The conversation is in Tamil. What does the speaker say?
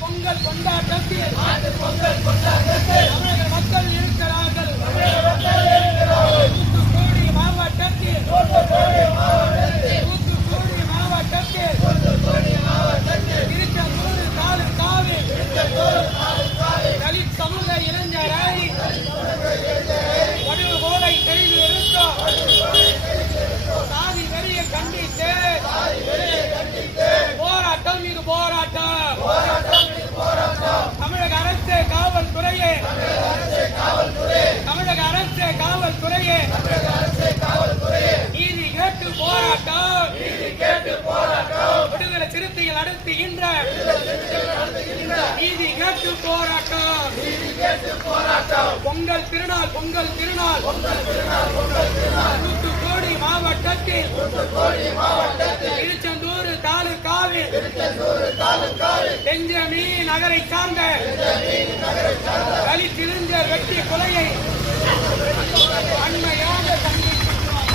பொங்கல் கொண்டாட்டத்தில் தமிழக மக்கள் இருக்கிறார்கள். தூத்துக்குடி மாவட்டத்தில் திருச்செந்தூர் தாலுகாவில் தலித் சமூக இளைஞரை படுகொலை செய்திருக்கும் சாதி வெறியை கண்டித்து போராட்டம். இது போராட்டம். தமிழக அரசு காவல்துறையே நீதி கேட்டு போராட்டம். விடுதலை சிறுத்தைகள் நடத்துகின்ற நீதி கேட்டு போராட்டம். பொங்கல் திருநாள் தூத்துக்குடி மாவட்டத்தில் திருச்செந்தூர் தாலுகாவில் பெஞ்சமி நகரை சார்ந்த தலித் இளைஞர் வெற்றி கொலையை அண்மையாக கண்டிக்கின்றோம்.